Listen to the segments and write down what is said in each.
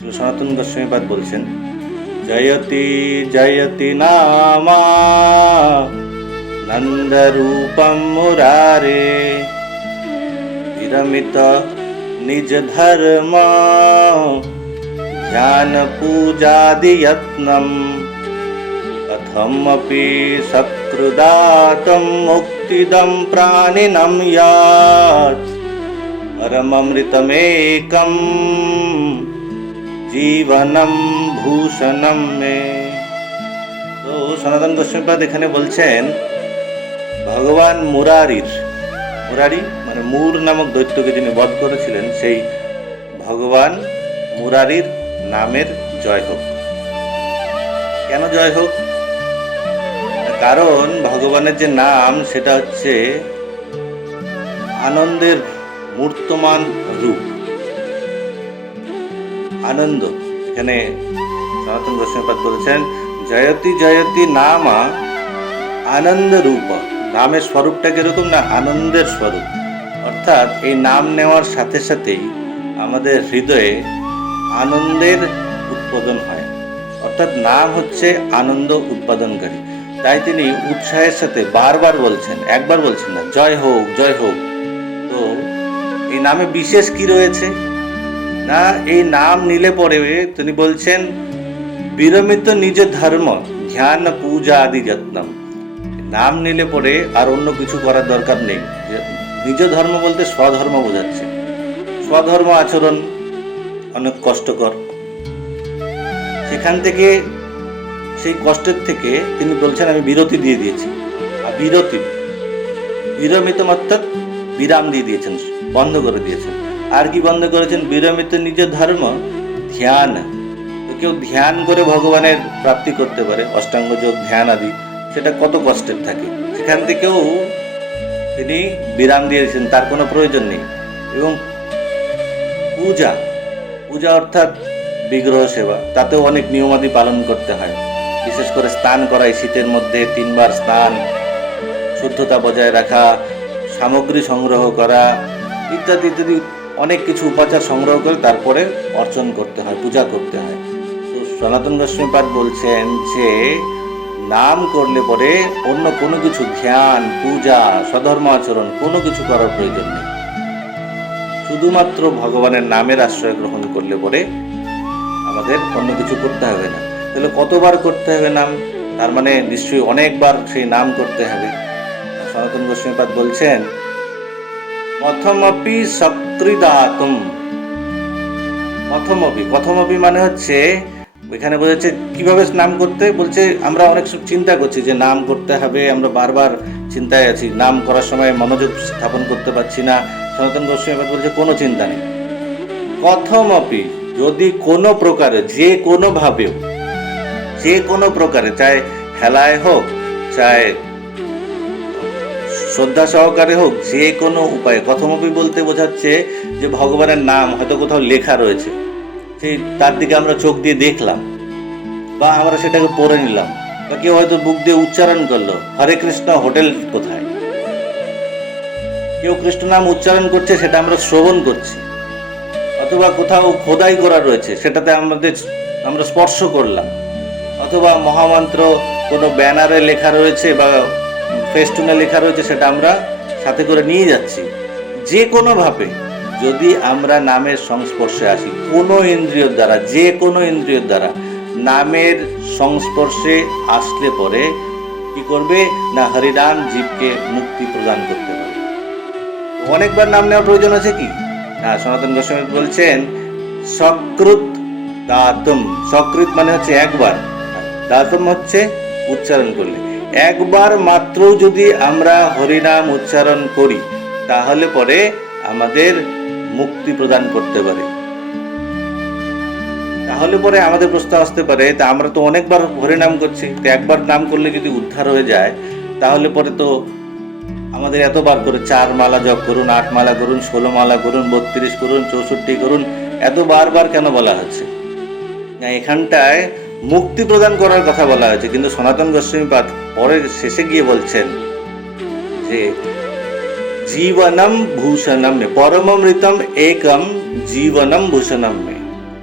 শ্রী সনাতন গোস্বামীপাদ বলছেন জয়তি জয়তি নামা নন্দরূপম মুরারে বিরমিত নিজ ধর্ম ধ্যান পূজাদি যত্নম कथमपि सकृदातं मुक्तिदं प्राणिनं यात् परममृतमेकं জীবনম ভূষণম মে তো সনাতন গোস্বামীপাদ এখানে বলছেন ভগবান মুরারির মুরারি মানে মুর নামক দৈত্যকে যিনি বধ করেছিলেন, সেই ভগবান মুরারির নামের জয় হোক। কেন জয় হোক? কারণ ভগবানের যে নাম, সেটা হচ্ছে আনন্দের মূর্তমান রূপ। আনন্দ। এখানে সনাতন গোস্বামীপাদ বলেছেন, জয়তি জয়তি নামা আনন্দ রূপ নামের স্বরূপটা কীরকম না, আনন্দের স্বরূপ। অর্থাৎ এই নাম নেওয়ার সাথে সাথেই আমাদের হৃদয়ে আনন্দের উৎপাদন হয়। অর্থাৎ নাম হচ্ছে আনন্দ উৎপাদনকারী। তাই তিনি উৎসাহের সাথে বারবার বলছেন, একবার বলছেন না, জয় হোক জয় হোক। তো এই নামে বিশেষ কি রয়েছে? না, এই নাম নিলে পরে তিনি বলছেন, বিরমিত নিজ ধর্ম, ধ্যান, পূজা আদি যত্নম। নাম নিলে পরে আর অন্য কিছু করার দরকার নেই। নিজ ধর্ম বলতে স্বধর্ম বোঝাচ্ছে। স্বধর্ম আচরণ অনেক কষ্টকর। সেখান থেকে, সেই কষ্টের থেকে তিনি বলছেন, আমি বিরতি দিয়ে দিয়েছি। আর বিরতি বিরমিত অর্থাৎ বিরাম দিয়ে দিয়েছেন, বন্ধ করে দিয়েছেন। আর কি বন্ধ করেছেন? বিরমিত নিজের ধর্ম, ধ্যান। কেউ ধ্যান করে ভগবানের প্রাপ্তি করতে পারে, অষ্টাঙ্গ যোগ, ধ্যান আদি, সেটা কত কষ্টের থাকে। সেখান থেকেও তিনি বিরাম দিয়েছেন, তার কোনো প্রয়োজন নেই। এবং পূজা পূজা অর্থাৎ বিগ্রহ সেবা, তাতেও অনেক নিয়মাদি পালন করতে হয়। বিশেষ করে স্নান করা এই শীতের মধ্যে তিনবার স্নান, শুদ্ধতা বজায় রাখা, সামগ্রী সংগ্রহ করা, ইত্যাদি ইত্যাদি অনেক কিছু উপাচার সংগ্রহ করে তারপরে অর্চন করতে হয়, পূজা করতে হয়। তো সনাতন গোস্বামীপাদ বলছেন যে, নাম করলে পরে অন্য কোনো কিছু ধ্যান, পূজা সধর্ম আচরণ, কোনো কিছু করার প্রয়োজন নেই। শুধুমাত্র ভগবানের নামের আশ্রয় গ্রহণ করলে পরে আমাদের অন্য কিছু করতে হবে না। তাহলে কতবার করতে হবে নাম? তার মানে নিশ্চয়ই অনেকবার সেই নাম করতে হবে। সনাতন গোস্বামীপাদ বলছেন প্রথমপি সক্রিদাতুম প্রথমপি প্রথমপি মানে হচ্ছে, এখানে বোঝাচ্ছে কীভাবে নাম করতে, বলছে আমরা অনেক সব চিন্তা করছি যে নাম করতে হবে, আমরা বারবার চিন্তায় আছি, নাম করার সময় মনোযোগ স্থাপন করতে পারছি না। সনাতন গোস্বামীপাদ বলছে কোনো চিন্তা নেই। প্রথমপি, যদি কোনো প্রকারে, যে কোনোভাবেও, যে কোনো প্রকারে চাই হেলায় হোক চাই শ্রদ্ধা সহকারে হোক, যে কোনো উপায়ে। প্রথমপি বলতে বোঝাচ্ছে যে ভগবানের নাম হয়তো কোথাও লেখা রয়েছে। সেই তার দিকে আমরা চোখ দিয়ে দেখলাম বা আমরা সেটাকে পড়ে নিলাম বা কেউ হয়তো বুক দিয়ে উচ্চারণ করল, হরে কৃষ্ণ, হোটেল কোথায়? কেউ কৃষ্ণ নাম উচ্চারণ করছে, সেটা আমরা শ্রবণ করছি। অথবা কোথাও খোদাই করা রয়েছে, সেটাতে আমাদের আমরা স্পর্শ করলাম। অথবা মহামন্ত্র কোনো ব্যানারে লেখা রয়েছে বা ফেস্টুনে লেখা রয়েছে, সেটা আমরা সাথে করে নিয়ে যাচ্ছি। যে কোনোভাবে যদি আমরা নামের সংস্পর্শে আসি, কোনো ইন্দ্রিয়র দ্বারা, যে কোনো ইন্দ্রিয়র দ্বারা, নামের সংস্পর্শে আসলে পরে কি করবে? না, হরিনাম জীবকে মুক্তি প্রদান করতে পারে অনেকবার নাম নেওয়ার প্রয়োজন আছে কি? হ্যাঁ সনাতন গোস্বামী বলছেন, সকৃত দাতম। সকৃত মানে হচ্ছে একবার। দাতম হচ্ছে উচ্চারণ করলে। একবার মাত্র যদি আমরা হরিনাম উচ্চারণ করি, তাহলে পরে আমাদের মুক্তি প্রদান করতে পারে। তাহলে পরে আমাদের প্রশ্ন আসতে পারে, তা আমরা তো অনেকবার হরিনাম করছি, তো একবার নাম করলে যদি উদ্ধার হয়ে যায়, তাহলে পরে তো আমাদের এতবার করে চার মালা জপ করুন, আট মালা করুন, ষোলো মালা করুন, বত্রিশ করুন, চৌষট্টি করুন, এত বারবার কেন বলা হচ্ছে? এখানটায় মুক্তি প্রদান করার কথা বলা হয়েছে, কিন্তু সনাতন গোস্বামীপাদ পরের শেষে গিয়ে বলছেন যে, জীবনম ভূষণম মে পরমমৃতম একম জীবনম ভূষণম মে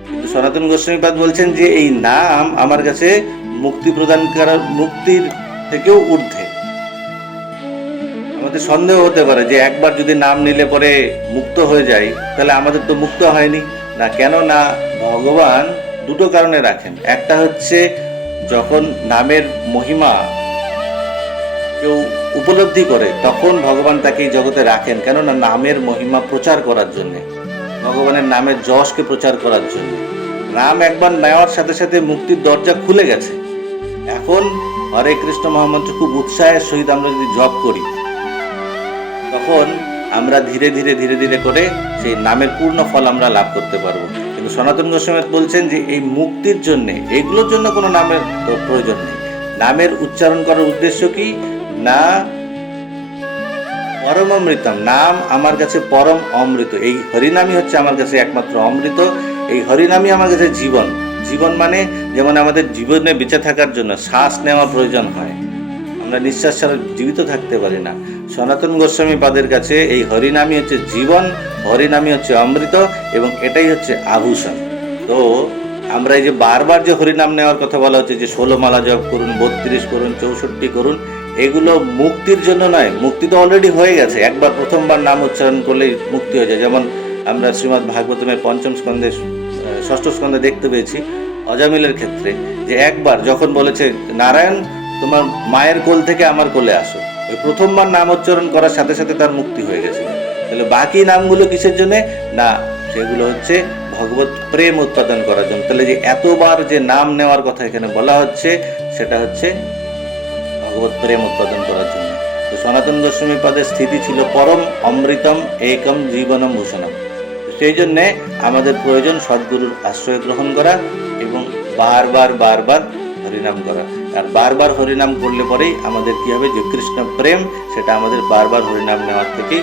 কিন্তু সনাতন গোস্বামীপাদ বলছেন যে, এই নাম আমার কাছে মুক্তি প্রদান করার মুক্তির থেকেও ঊর্ধ্বে। আমাদের সন্দেহ হতে পারে যে, একবার যদি নাম নিলে পরে মুক্ত হয়ে যায়, তাহলে আমাদের তো মুক্ত হয়নি। না কেন না ভগবান দুটো কারণে রাখেন। একটা হচ্ছে যখন নামের মহিমা কেউ উপলব্ধি করে, তখন ভগবান তাকে এই জগতে রাখেন। কেননা নামের মহিমা প্রচার করার জন্য, ভগবানের নামের যশকে প্রচার করার জন্য। নাম একবার নেওয়ার সাথে সাথে মুক্তির দরজা খুলে গেছে। এখন হরে কৃষ্ণ মহামন্ত্র খুব উৎসাহের সহিত আমরা যদি জপ করি, তখন আমরা ধীরে ধীরে ধীরে ধীরে করে সেই নামের পূর্ণ ফল আমরা লাভ করতে পারব। কিন্তু সনাতন গোস্বামী বলছেন যে এই মুক্তির জন্য, এগুলোর জন্য কোনো নামের প্রয়োজন নেই। নামের উচ্চারণ করার উদ্দেশ্য কি? না, পরম অমৃতম। নাম আমার কাছে পরম অমৃত। এই হরিনামই হচ্ছে আমার কাছে একমাত্র অমৃত। এই হরিনামই আমার কাছে জীবন। জীবন মানে যেমন আমাদের জীবনে বেঁচে থাকার জন্য শ্বাস নেওয়া প্রয়োজন হয়। আমরা নিঃশ্বাস ছাড়া জীবিত থাকতে পারি না। সনাতন গোস্বামী পাদের কাছে এই হরিনামই হচ্ছে জীবন। হরিনামই হচ্ছে অমৃত এবং এটাই হচ্ছে আভূষণ। তো আমরা এই যে বারবার যে হরিনাম নেওয়ার কথা বলা হচ্ছে, যে ষোলো মালা জপ করুন, বত্রিশ করুন, চৌষট্টি করুন, এগুলো মুক্তির জন্য নয়, মুক্তি তো অলরেডি হয়ে গেছে। একবার প্রথমবার নাম উচ্চারণ করলেই মুক্তি হয়ে যায়। যেমন আমরা শ্রীমদ্ ভাগবতমের পঞ্চম স্কন্ধে ষষ্ঠ স্কন্ধে দেখতে পেয়েছি অজামিলের ক্ষেত্রে, যে একবার যখন বলেছে, নারায়ণ, তোমার মায়ের কোল থেকে আমার কোলে আসো। ওই প্রথমবার নাম উচ্চারণ করার সাথে সাথে তার মুক্তি হয়ে গেছিল তাহলে বাকি নামগুলো কিসের জন্য? না, সেগুলো হচ্ছে ভগবত প্রেম উৎপাদন করার জন্য। তাহলে যে এতবার যে নাম নেওয়ার কথা এখানে বলা হচ্ছে, সেটা হচ্ছে ভগবত প্রেম উৎপাদন করার জন্য। তো সনাতন গোস্বামী পদের স্থিতি ছিল পরম, অমৃতম, একম, জীবনম, ভূষণম। সেই জন্যে আমাদের প্রয়োজন সদ্গুরুর আশ্রয় গ্রহণ করা এবং বারবার বারবার হরিনাম করা। আর বারবার হরিনাম করলে পরেই আমাদের কী হবে? যে কৃষ্ণ প্রেম, সেটা আমাদের বারবার হরিনাম নেওয়ার থেকেই